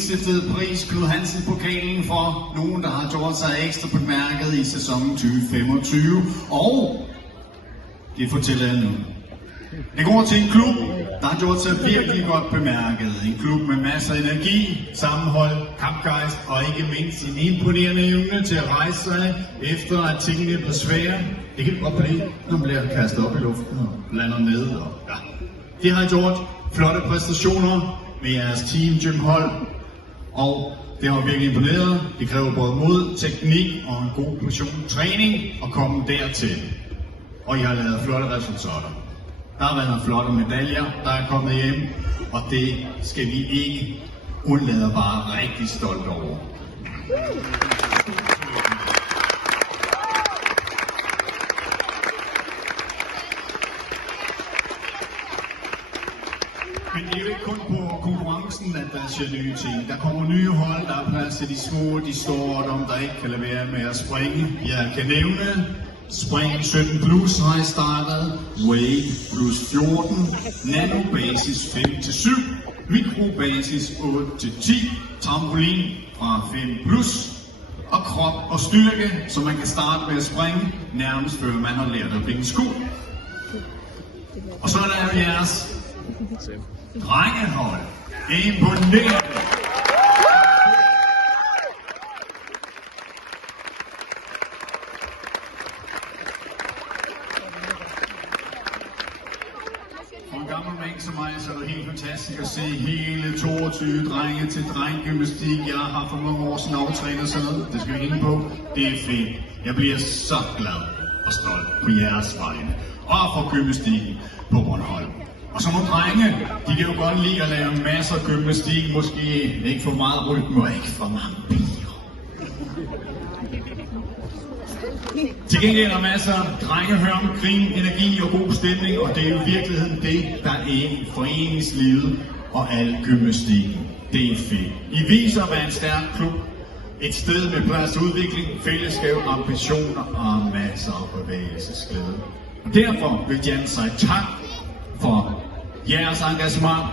indstiftede pris Knud Hansen-pokalen for nogen, der har gjort sig ekstra bemærket i sæsonen 2025. Og det fortæller jeg nu. Det går til en klub, der har gjort sig virkelig godt bemærket. En klub med masser af energi, sammenhold, kampgejst og ikke mindst en imponerende evne til at rejse sig efter at tingene bliver svære. Det kan godt blive, når man bliver kastet op i luften og lander nede. Og ja. Det har gjort flotte præstationer med jeres team gymhold, og det har virkelig imponeret. Det kræver både mod, teknik og en god portion træning at komme dertil. Og I har lavet flotte resultater. Der har været flotte medaljer, der er kommet hjem, og det skal vi ikke undlade at være rigtig stolt over. Men det er jo ikke kun på konkurrencen, at der sker nye ting. Der kommer nye hold, der er plads til de små, de store, dem der ikke kan lade være med at springe. Jeg kan nævne Spring 17 Plus har I startet, Wave plus 14, Nanobasis 5-7, Mikrobasis 8-10, Trampolin fra 5 plus, og krop og styrke, så man kan starte med at springe, nærmest før man har lært at binde sko. Og så er der jo jeres drengehold. Imponerende! For en gammel mand som mig, så er det helt fantastisk at se hele 22 drenge til drenggymnastik. Jeg har for mange år siden aftrænet sådan noget. Det skal vi inde på. Det er fedt. Jeg bliver så glad og stolt på jeres vegne. Og for gymnastikken på Bornholm. Og så nogle drenge, de kan jo godt lide at lave masser af gymnastik. Måske ikke for meget rytme og ikke for mange piger. Til gengæld er der masser af drengehørm, grin, energi og god stemning, og det er jo i virkeligheden det, der er i foreningslivet og al gymnastikken. Det er fedt. I viser at være en stærk klub, et sted med plads til udvikling, fællesskab, ambitioner og masser af bevægelsesglæde. Og derfor vil Jan sige tak for jeres engagement.